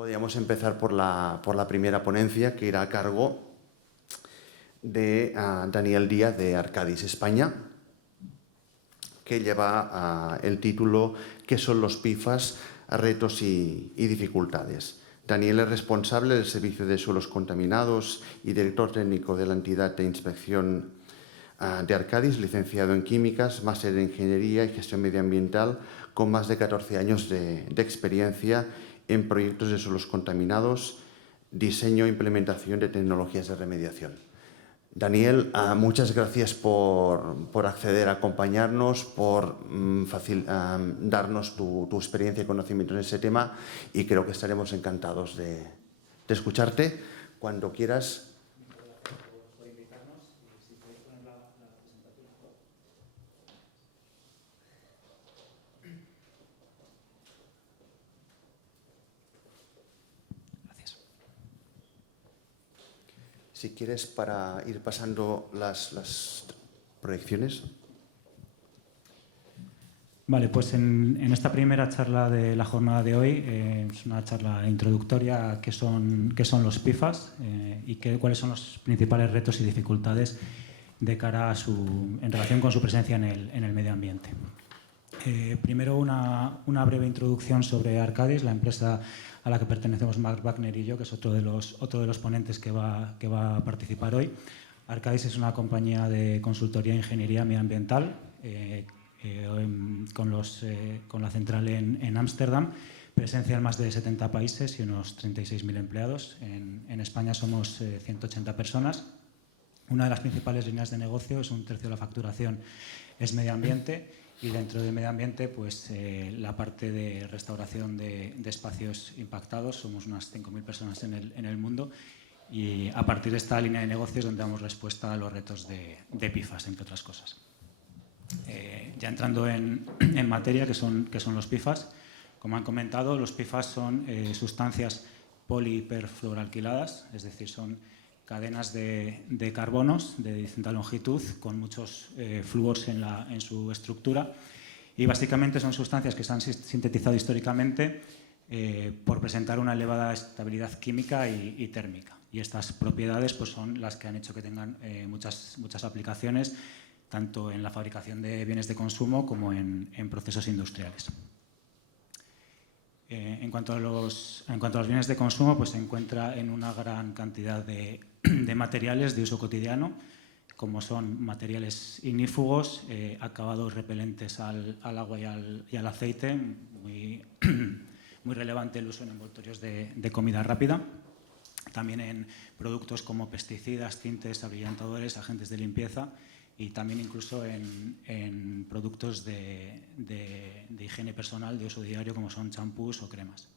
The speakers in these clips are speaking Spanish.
Podríamos empezar por la primera ponencia, que irá a cargo de Daniel Díaz de Arcadis España, que lleva el título ¿Qué son los PFAS? Retos y dificultades. Daniel es responsable del Servicio de Suelos Contaminados y director técnico de la entidad de inspección de Arcadis, licenciado en Químicas, máster en Ingeniería y Gestión Medioambiental, con más de 14 años de experiencia en proyectos de suelos contaminados, diseño e implementación de tecnologías de remediación. Daniel, muchas gracias por acceder a acompañarnos, por darnos tu experiencia y conocimiento en ese tema, y creo que estaremos encantados de escucharte cuando quieras. Si quieres, para ir pasando las proyecciones. Vale, pues en esta primera charla de la jornada de hoy, es una charla introductoria a qué son los PFAS y cuáles son los principales retos y dificultades de cara a en relación con su presencia en el medio ambiente. Primero una breve introducción sobre Arcadis, la empresa a la que pertenecemos Mark Wagner y yo, que es otro de los ponentes que va a participar hoy. Arcadis es una compañía de consultoría e ingeniería medioambiental con la central en Ámsterdam, presencia en más de 70 países y unos 36.000 empleados. En España somos 180 personas. Una de las principales líneas de negocio, es un tercio de la facturación, es medio ambiente. Y dentro del medio ambiente, pues la parte de restauración de espacios impactados, somos unas 5.000 personas en el mundo, y a partir de esta línea de negocios donde damos respuesta a los retos de PFAS, entre otras cosas. Ya entrando en materia, que son los PFAS, como han comentado, los PFAS son sustancias polihiperfluoroalquiladas, es decir, son cadenas de carbonos de distinta longitud con muchos flúors en su estructura, y básicamente son sustancias que se han sintetizado históricamente por presentar una elevada estabilidad química y térmica, y estas propiedades pues, son las que han hecho que tengan muchas aplicaciones tanto en la fabricación de bienes de consumo como en procesos industriales. En cuanto a los bienes de consumo, pues se encuentra en una gran cantidad de materiales de uso cotidiano, como son materiales ignífugos, acabados repelentes al agua y al aceite, muy relevante el uso en envoltorios de comida rápida. También en productos como pesticidas, tintes, abrillantadores, agentes de limpieza, y también incluso en productos de higiene personal de uso diario, como son champús o cremas.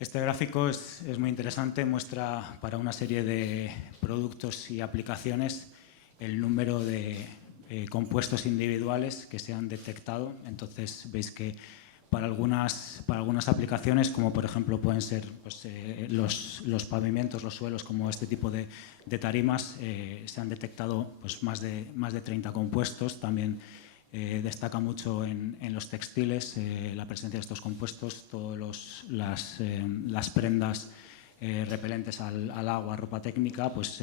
Este gráfico es muy interesante, muestra para una serie de productos y aplicaciones el número de compuestos individuales que se han detectado. Entonces veis que para algunas aplicaciones, como por ejemplo pueden ser pues, los pavimentos, los suelos, como este tipo de tarimas, se han detectado pues, más de 30 compuestos. También destaca mucho en los textiles la presencia de estos compuestos, todas las prendas repelentes al agua, ropa técnica, pues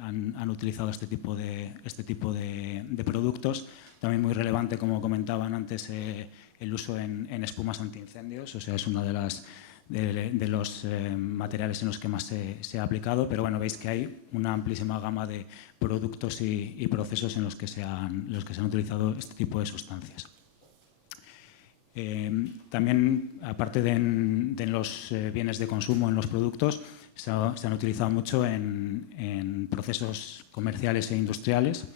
han utilizado este tipo de productos. También muy relevante, como comentaban antes, el uso en espumas antiincendios, o sea, es uno de los materiales en los que más se ha aplicado, pero bueno, veis que hay una amplísima gama de productos y procesos en los que se han utilizado este tipo de sustancias. También, aparte de los bienes de consumo, en los productos, se han utilizado mucho en procesos comerciales e industriales.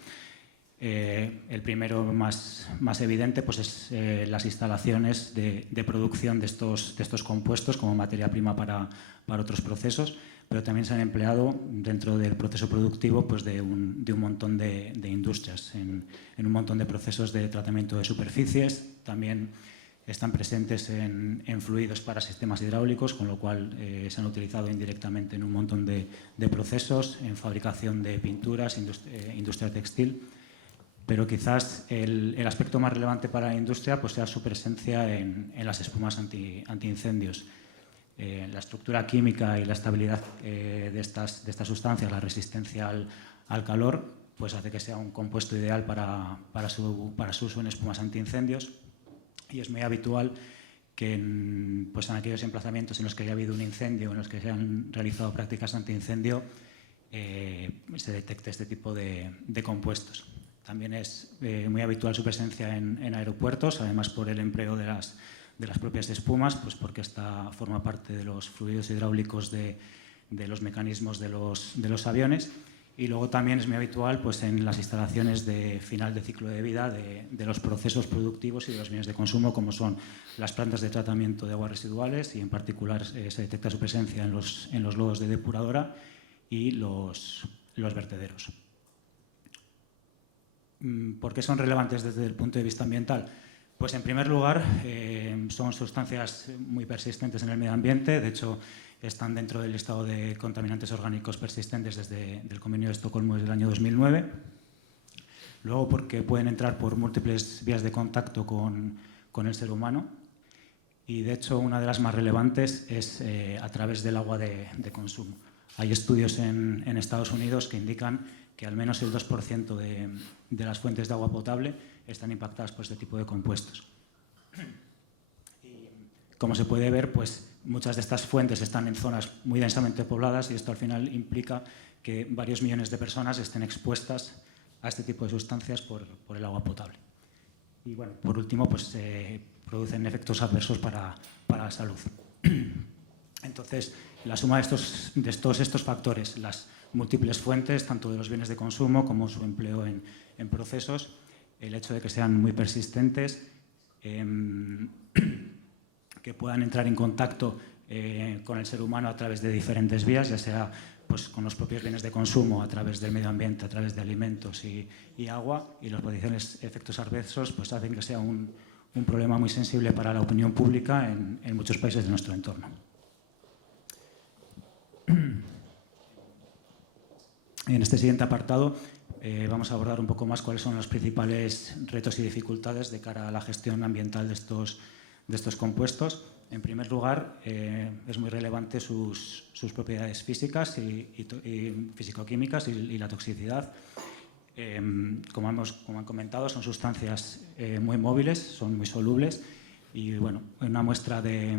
El primero más evidente pues es las instalaciones de producción de estos compuestos como materia prima para otros procesos, pero también se han empleado dentro del proceso productivo pues de un montón de industrias, en un montón de procesos de tratamiento de superficies. También están presentes en fluidos para sistemas hidráulicos, con lo cual se han utilizado indirectamente en un montón de procesos, en fabricación de pinturas, industria textil. Pero quizás el aspecto más relevante para la industria pues sea su presencia en las espumas antiincendios. la estructura química y la estabilidad de estas sustancias, la resistencia al calor, pues hace que sea un compuesto ideal para su uso en espumas antiincendios. Y es muy habitual que en aquellos emplazamientos en los que haya habido un incendio, en los que se han realizado prácticas antiincendio, se detecte este tipo de compuestos. También es muy habitual su presencia en aeropuertos, además por el empleo de las propias espumas, pues porque esta forma parte de los fluidos hidráulicos de los mecanismos de los aviones. Y luego también es muy habitual pues, en las instalaciones de final de ciclo de vida de los procesos productivos y de los bienes de consumo, como son las plantas de tratamiento de aguas residuales, y en particular se detecta su presencia en los lodos de depuradora y los vertederos. ¿Por qué son relevantes desde el punto de vista ambiental? Pues en primer lugar, son sustancias muy persistentes en el medio ambiente. De hecho, están dentro del listado de contaminantes orgánicos persistentes desde el Convenio de Estocolmo desde el año 2009. Luego, porque pueden entrar por múltiples vías de contacto con el ser humano. Y, de hecho, una de las más relevantes es a través del agua de consumo. Hay estudios en Estados Unidos que indican que al menos el 2% de las fuentes de agua potable están impactadas por este tipo de compuestos. Y, como se puede ver, pues muchas de estas fuentes están en zonas muy densamente pobladas y esto al final implica que varios millones de personas estén expuestas a este tipo de sustancias por el agua potable. Y bueno, por último, pues producen efectos adversos para la salud. Entonces, la suma de todos estos factores, las múltiples fuentes, tanto de los bienes de consumo como su empleo en procesos, el hecho de que sean muy persistentes, que puedan entrar en contacto con el ser humano a través de diferentes vías, ya sea pues, con los propios bienes de consumo, a través del medio ambiente, a través de alimentos y agua, y los potenciales efectos adversos pues, hacen que sea un problema muy sensible para la opinión pública en muchos países de nuestro entorno. En este siguiente apartado vamos a abordar un poco más cuáles son los principales retos y dificultades de cara a la gestión ambiental de estos compuestos. En primer lugar, es muy relevante sus propiedades físicas y físico-químicas y la toxicidad. Como han comentado, son sustancias muy móviles, son muy solubles y bueno, una muestra de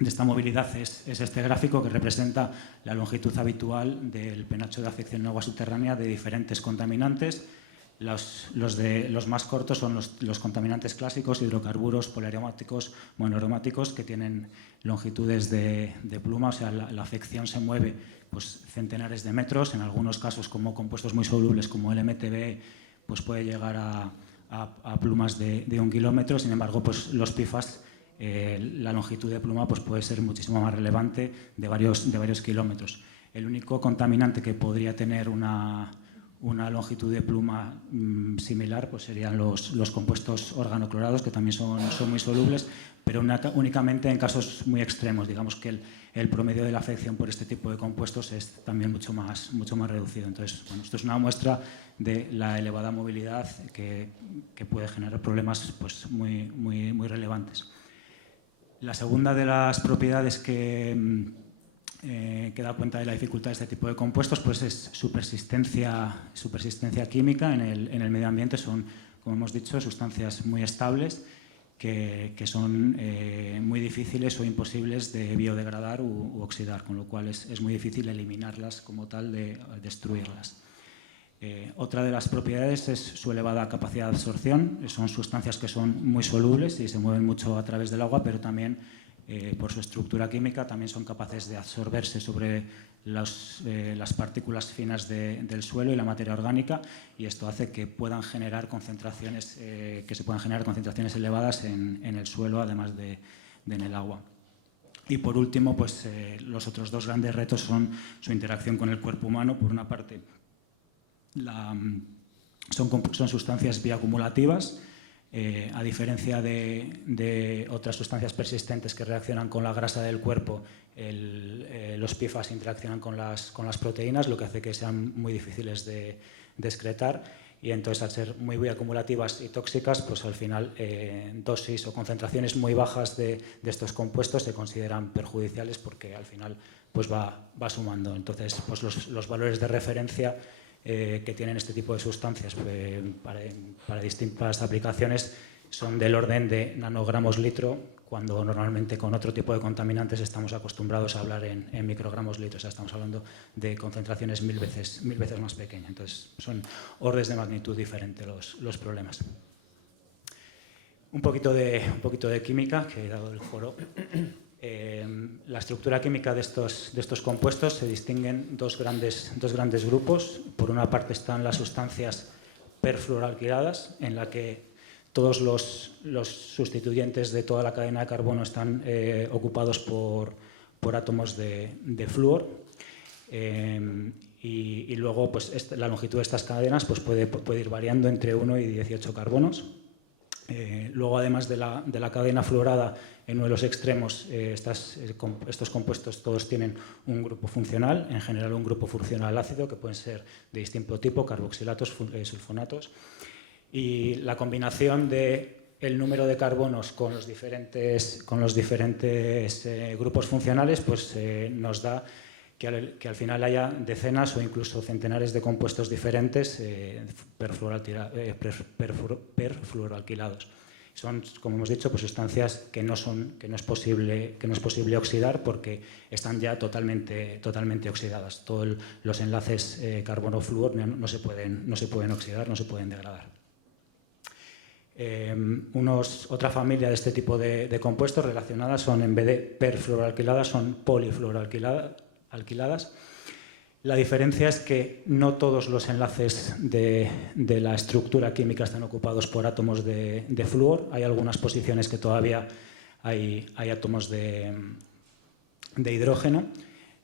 esta movilidad es este gráfico que representa la longitud habitual del penacho de afección en agua subterránea de diferentes contaminantes. Los más cortos son los contaminantes clásicos, hidrocarburos, poliaromáticos, monoaromáticos, que tienen longitudes de pluma, o sea, la afección se mueve pues, centenares de metros. En algunos casos, como compuestos muy solubles como el MTBE, pues puede llegar a plumas de 1 kilómetro. Sin embargo, pues, los PFAS, la longitud de pluma pues, puede ser muchísimo más relevante, de varios kilómetros. El único contaminante que podría tener una longitud de pluma similar pues serían los compuestos organoclorados, que también son muy solubles, pero únicamente en casos muy extremos. Digamos que el promedio de la afección por este tipo de compuestos es también mucho más reducido. Entonces, bueno, esto es una muestra de la elevada movilidad que puede generar problemas pues, muy relevantes. La segunda de las propiedades que da cuenta de la dificultad de este tipo de compuestos pues es su persistencia química en el medio ambiente. Son, como hemos dicho, sustancias muy estables que son muy difíciles o imposibles de biodegradar u oxidar, con lo cual es muy difícil eliminarlas como tal, de destruirlas. Otra de las propiedades es su elevada capacidad de absorción. Son sustancias que son muy solubles y se mueven mucho a través del agua, pero también por su estructura química también son capaces de absorberse sobre las partículas finas del suelo y la materia orgánica, y esto hace que puedan generar concentraciones elevadas en el suelo, además de en el agua. Y por último, pues, los otros dos grandes retos son su interacción con el cuerpo humano. Por una parte, son sustancias bioacumulativas. A diferencia de otras sustancias persistentes que reaccionan con la grasa del cuerpo, los PFAS interaccionan con las proteínas, lo que hace que sean muy difíciles de excretar. y entonces al ser muy acumulativas y tóxicas, pues al final dosis o concentraciones muy bajas de estos compuestos se consideran perjudiciales porque al final pues va sumando. Entonces pues los valores de referencia que tienen este tipo de sustancias para distintas aplicaciones son del orden de nanogramos litro, cuando normalmente con otro tipo de contaminantes estamos acostumbrados a hablar en microgramos litro. O sea, estamos hablando de concentraciones mil veces más pequeñas. Entonces, son órdenes de magnitud diferentes los problemas. Un poquito de química, que he dado el foro. La estructura química de estos compuestos se distinguen dos grandes grupos. Por una parte están las sustancias perfluoralquiladas, en la que todos los sustituyentes de toda la cadena de carbono están ocupados por átomos de flúor. Y luego pues, la longitud de estas cadenas pues, puede ir variando entre 1 y 18 carbonos. Luego, además de la cadena fluorada, en uno de los extremos, estos compuestos todos tienen un grupo funcional, en general un grupo funcional ácido, que pueden ser de distinto tipo, carboxilatos, sulfonatos. Y la combinación del número de carbonos con los diferentes grupos funcionales pues, nos da que al final haya decenas o incluso centenares de compuestos diferentes perfluoralquilados. Son, como hemos dicho, pues sustancias que no es posible oxidar porque están ya totalmente oxidadas. Todos los enlaces carbono-flúor no se pueden oxidar, no se pueden degradar. Otra familia de este tipo de compuestos relacionadas son, en vez de perfluoralquiladas, son polifluoralquiladas. La diferencia es que no todos los enlaces de la estructura química están ocupados por átomos de flúor. Hay algunas posiciones que todavía hay átomos de hidrógeno.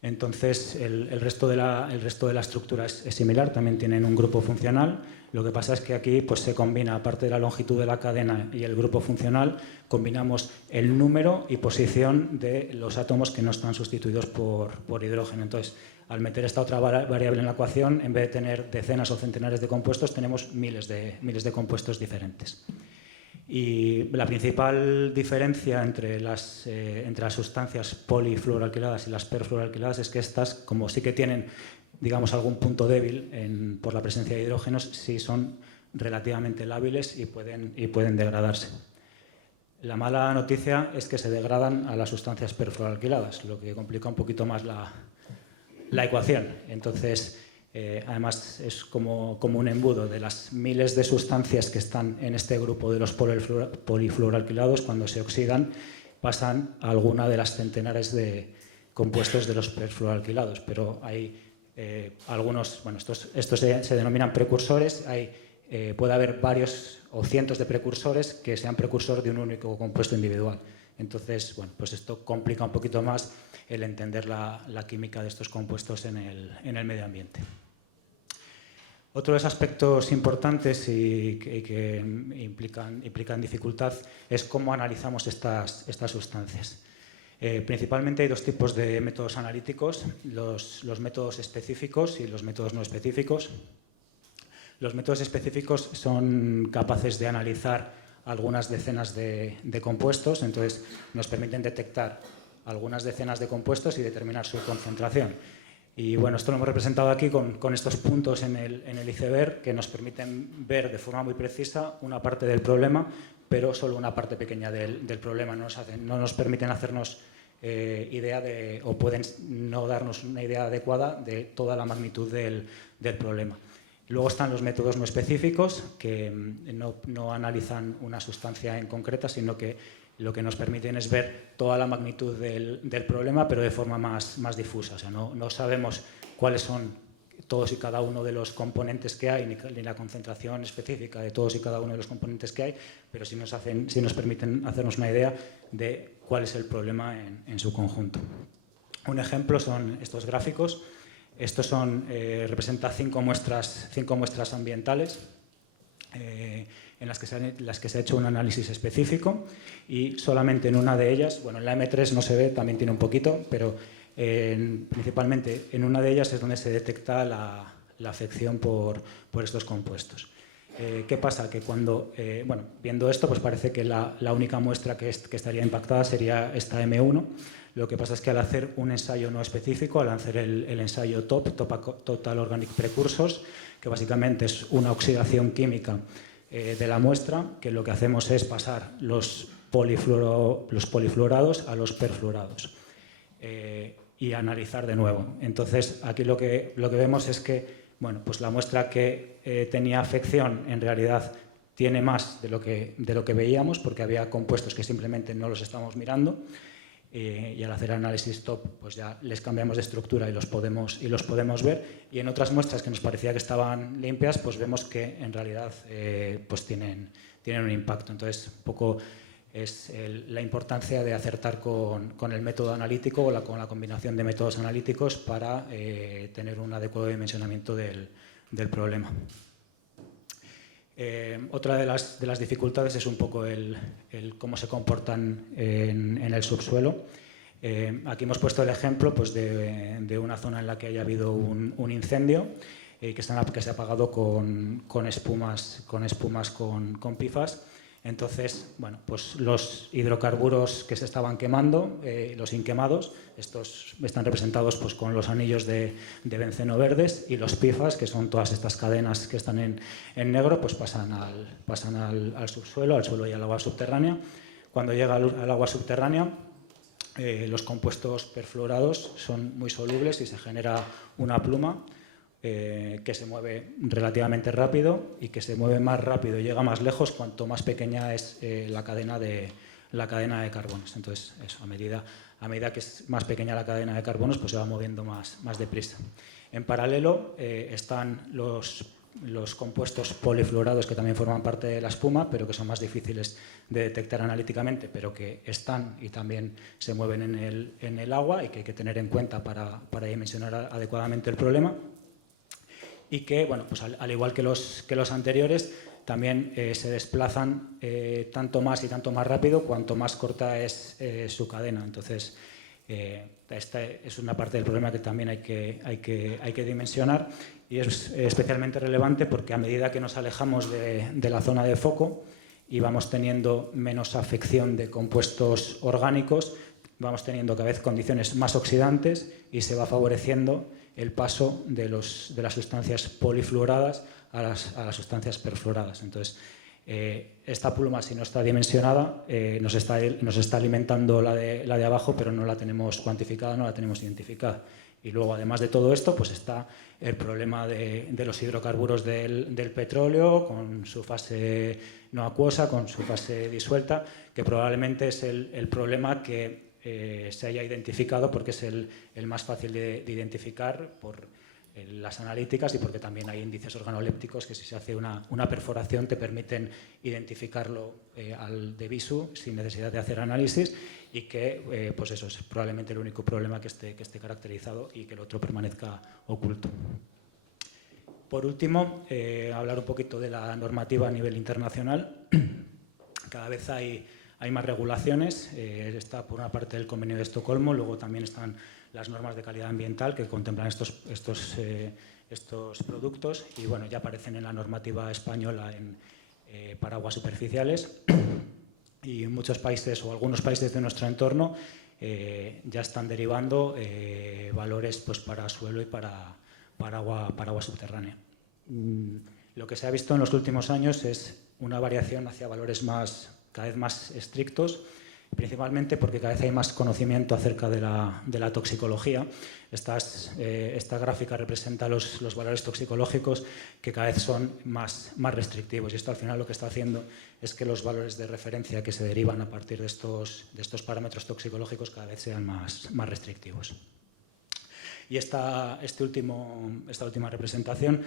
Entonces, el resto de la estructura es similar, también tienen un grupo funcional. Lo que pasa es que aquí pues, se combina, aparte de la longitud de la cadena y el grupo funcional, combinamos el número y posición de los átomos que no están sustituidos por hidrógeno. Entonces, al meter esta otra variable en la ecuación, en vez de tener decenas o centenares de compuestos, tenemos miles de compuestos diferentes. Y la principal diferencia entre las sustancias polifluoralquiladas y las perfluoralquiladas es que estas, como sí que tienen, digamos, algún punto débil por la presencia de hidrógenos, sí son relativamente lábiles y pueden degradarse. La mala noticia es que se degradan a las sustancias perfluoralquiladas, lo que complica un poquito más la ecuación. Entonces, además, es como un embudo de las miles de sustancias que están en este grupo de los polifluoralquilados. Cuando se oxidan, pasan a alguna de las centenares de compuestos de los perfluoralquilados. Pero hay algunos, bueno, estos se denominan precursores. Puede haber varios o cientos de precursores que sean precursor de un único compuesto individual. Entonces, bueno, pues esto complica un poquito más el entender la química de estos compuestos en el medio ambiente. Otro de los aspectos importantes y que implican dificultad es cómo analizamos estas sustancias. Principalmente hay dos tipos de métodos analíticos, los métodos específicos y los métodos no específicos. Los métodos específicos son capaces de analizar algunas decenas de compuestos, entonces nos permiten detectar algunas decenas de compuestos y determinar su concentración. Y bueno, esto lo hemos representado aquí con estos puntos en el iceberg que nos permiten ver de forma muy precisa una parte del problema, pero solo una parte pequeña del problema. No nos permiten hacernos idea o pueden no darnos una idea adecuada de toda la magnitud del problema. Luego están los métodos no específicos, que no analizan una sustancia en concreta, sino que lo que nos permiten es ver toda la magnitud del problema, pero de forma más difusa. O sea, no sabemos cuáles son todos y cada uno de los componentes que hay, ni la concentración específica de todos y cada uno de los componentes que hay, pero sí nos permiten hacernos una idea de cuál es el problema en su conjunto. Un ejemplo son estos gráficos. Estos representan 5 muestras ambientales en las que se ha hecho un análisis específico, y solamente en una de ellas, bueno, en la M3 no se ve, también tiene un poquito, pero principalmente en una de ellas es donde se detecta la afección por estos compuestos. ¿Qué pasa? Que cuando, bueno, viendo esto, pues parece que la única muestra que estaría impactada sería esta M1. Lo que pasa es que al hacer un ensayo no específico, al hacer el ensayo Total Organic Precursors, que básicamente es una oxidación química de la muestra, que lo que hacemos es pasar los polifluorados a los perfluorados y analizar de nuevo. Entonces, aquí lo que vemos es que, bueno, pues la muestra que tenía afección en realidad tiene más de lo que veíamos, porque había compuestos que simplemente no los estábamos mirando, y al hacer análisis top pues ya les cambiamos de estructura y los podemos ver, y en otras muestras que nos parecía que estaban limpias pues vemos que en realidad pues tienen un impacto. Entonces un poco es la importancia de acertar con el método analítico o con la combinación de métodos analíticos para tener un adecuado dimensionamiento del problema. Otra de las dificultades es un poco el cómo se comportan en el subsuelo. Aquí hemos puesto el ejemplo pues, de una zona en la que haya habido un incendio que se ha apagado con espumas con PFAS. Entonces, bueno, pues los hidrocarburos que se estaban quemando, los inquemados, estos están representados pues, con los anillos de benceno verdes, y los PFAS, que son todas estas cadenas que están en negro, pues pasan al subsuelo, al suelo y al agua subterránea. Cuando llega al agua subterránea, los compuestos perfluorados son muy solubles y se genera una pluma que se mueve relativamente rápido y que se mueve más rápido y llega más lejos cuanto más pequeña es la cadena de carbonos. Entonces, eso, a medida que es más pequeña la cadena de carbonos, pues se va moviendo más deprisa. En paralelo están los compuestos polifluorados que también forman parte de la espuma, pero que son más difíciles de detectar analíticamente, pero que están y también se mueven en el agua y que hay que tener en cuenta para dimensionar adecuadamente el problema. Y que, bueno, pues al igual que los anteriores, también se desplazan tanto más y tanto más rápido cuanto más corta es su cadena. Entonces, esta es una parte del problema que también hay que dimensionar, y es especialmente relevante porque a medida que nos alejamos de la zona de foco y vamos teniendo menos afección de compuestos orgánicos, vamos teniendo cada vez condiciones más oxidantes y se va favoreciendo el paso de las sustancias polifluoradas a las sustancias perfluoradas. Entonces, esta pluma, si no está dimensionada, nos está alimentando la de abajo, pero no la tenemos cuantificada, no la tenemos identificada. Y luego, además de todo esto, pues está el problema de los hidrocarburos del petróleo, con su fase no acuosa, con su fase disuelta, que probablemente es el problema que se haya identificado porque es el más fácil de identificar por las analíticas y porque también hay índices organolépticos que si se hace una perforación te permiten identificarlo al de visu sin necesidad de hacer análisis, y que pues eso es probablemente el único problema que esté caracterizado y que el otro permanezca oculto. Por último, hablar un poquito de la normativa a nivel internacional. Cada vez hay más regulaciones. Está por una parte el Convenio de Estocolmo, luego también están las normas de calidad ambiental que contemplan estos productos, y bueno, ya aparecen en la normativa española para aguas superficiales, y muchos países o algunos países de nuestro entorno ya están derivando valores pues, para suelo y para agua subterránea. Lo que se ha visto en los últimos años es una variación hacia valores cada vez más estrictos, principalmente porque cada vez hay más conocimiento acerca de la toxicología. Esta gráfica representa los valores toxicológicos que cada vez son más restrictivos, y esto al final lo que está haciendo es que los valores de referencia que se derivan a partir de estos parámetros toxicológicos cada vez sean más restrictivos. Y esta última representación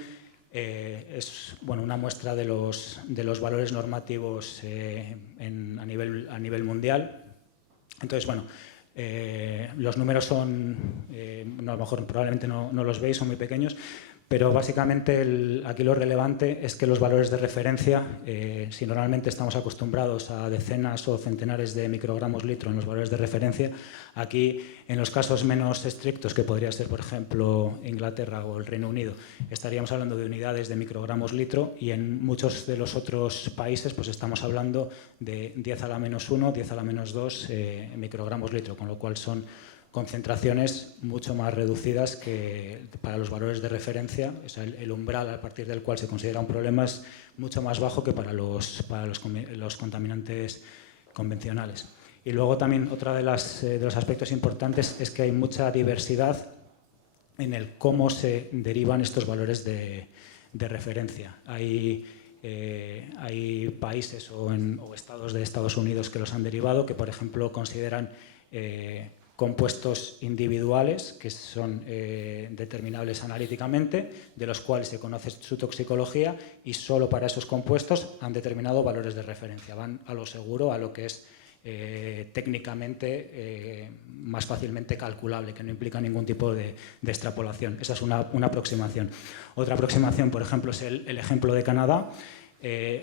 es bueno, una muestra de los valores normativos a nivel mundial. Entonces, bueno, los números son, a lo mejor probablemente no los veis, son muy pequeños, Pero básicamente aquí lo relevante es que los valores de referencia, si normalmente estamos acostumbrados a decenas o centenares de microgramos litro en los valores de referencia, aquí en los casos menos estrictos, que podría ser por ejemplo Inglaterra o el Reino Unido, estaríamos hablando de unidades de microgramos litro, y en muchos de los otros países pues estamos hablando de 10 a la menos 1, 10 a la menos 2 microgramos litro, con lo cual son concentraciones mucho más reducidas que para los valores de referencia. O sea, el umbral a partir del cual se considera un problema es mucho más bajo que para los contaminantes convencionales. Y luego también otro de los aspectos importantes es que hay mucha diversidad en el cómo se derivan estos valores de referencia. Hay países o estados de Estados Unidos que los han derivado, que por ejemplo consideran compuestos individuales que son determinables analíticamente, de los cuales se conoce su toxicología, y solo para esos compuestos han determinado valores de referencia. Van a lo seguro, a lo que es técnicamente más fácilmente calculable, que no implica ningún tipo de extrapolación. Esa es una aproximación. Otra aproximación, por ejemplo, es el ejemplo de Canadá.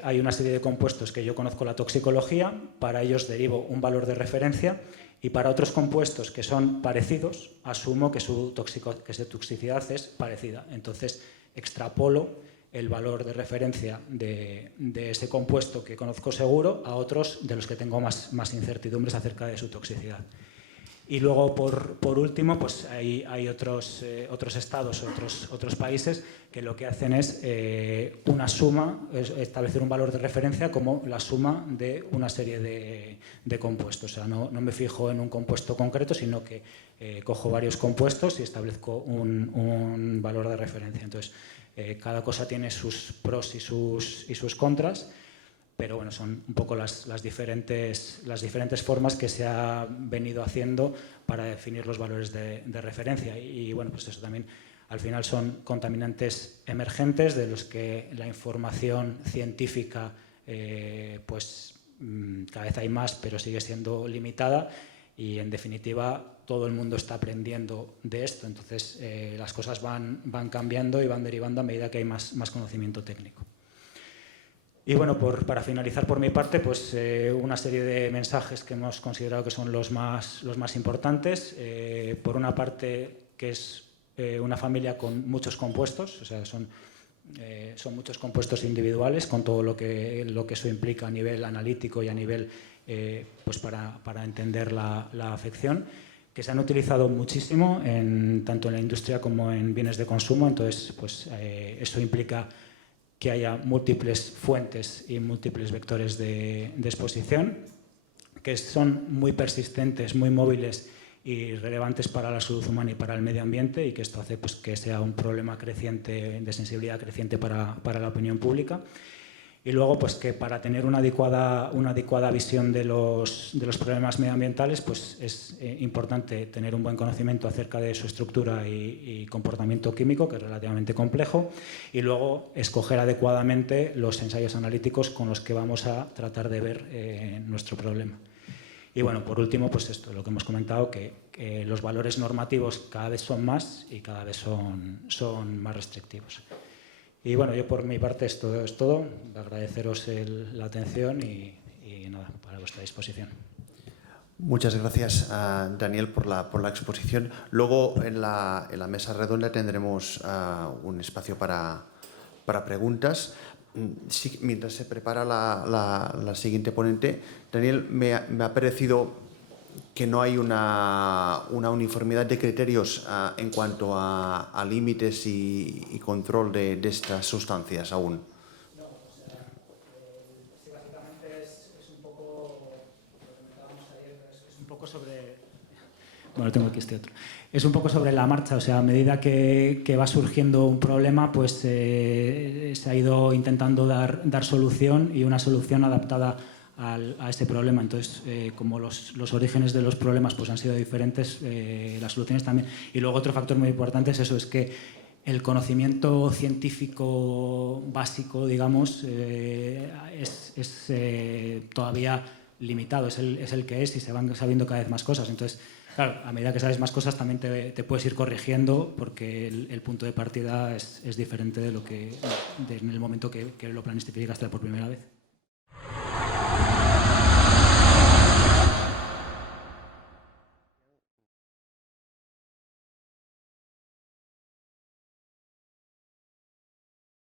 Hay una serie de compuestos que yo conozco la toxicología, para ellos derivo un valor de referencia, y para otros compuestos que son parecidos, asumo que su toxicidad es parecida. Entonces, extrapolo el valor de referencia de ese compuesto que conozco seguro a otros de los que tengo más incertidumbres acerca de su toxicidad. Y luego, por último, pues hay otros estados, otros países que lo que hacen es una suma, establecer un valor de referencia como la suma de una serie de compuestos. O sea, no me fijo en un compuesto concreto, sino que cojo varios compuestos y establezco un valor de referencia. Entonces, cada cosa tiene sus pros y sus contras, pero bueno, son un poco las diferentes formas que se ha venido haciendo para definir los valores de referencia. Y bueno, pues eso también al final son contaminantes emergentes de los que la información científica pues cada vez hay más, pero sigue siendo limitada, y en definitiva todo el mundo está aprendiendo de esto. Entonces las cosas van cambiando y van derivando a medida que hay más conocimiento técnico. Y bueno, para finalizar por mi parte, pues una serie de mensajes que hemos considerado que son los más importantes. Por una parte, que es una familia con muchos compuestos, o sea, son muchos compuestos individuales, con todo lo que eso implica a nivel analítico y a nivel pues para entender la afección, que se han utilizado muchísimo tanto en la industria como en bienes de consumo. Entonces, pues eso implica que haya múltiples fuentes y múltiples vectores de exposición, que son muy persistentes, muy móviles y relevantes para la salud humana y para el medio ambiente, y que esto hace pues, que sea un problema creciente, de sensibilidad creciente para la opinión pública. Y luego, pues que para tener una adecuada visión de los problemas medioambientales, pues es importante tener un buen conocimiento acerca de su estructura y comportamiento químico, que es relativamente complejo, y luego escoger adecuadamente los ensayos analíticos con los que vamos a tratar de ver nuestro problema. Y bueno, por último, pues esto, lo que hemos comentado, que los valores normativos cada vez son más y cada vez son más restrictivos. Y bueno, yo por mi parte esto es todo. Agradeceros la atención y nada, para vuestra disposición. Muchas gracias, Daniel, por la exposición. Luego en la mesa redonda tendremos un espacio para preguntas. Sí, mientras se prepara la siguiente ponente, Daniel, me ha parecido que no hay una uniformidad de criterios en cuanto a límites y control de estas sustancias aún. No, o sea, sí, básicamente es un poco lo que comentábamos ayer, es un poco sobre... Bueno, tengo aquí este otro. Es un poco sobre la marcha, o sea, a medida que va surgiendo un problema, pues se ha ido intentando dar solución, y una solución adaptada a este problema. Entonces, como los orígenes de los problemas pues, han sido diferentes, las soluciones también. Y luego otro factor muy importante es eso, es que el conocimiento científico básico, digamos, es todavía limitado, es el que es, y se van sabiendo cada vez más cosas. Entonces, Claro, a medida que sabes más cosas también te puedes ir corrigiendo porque el punto de partida es diferente de lo que en el momento que lo planificaste por primera vez.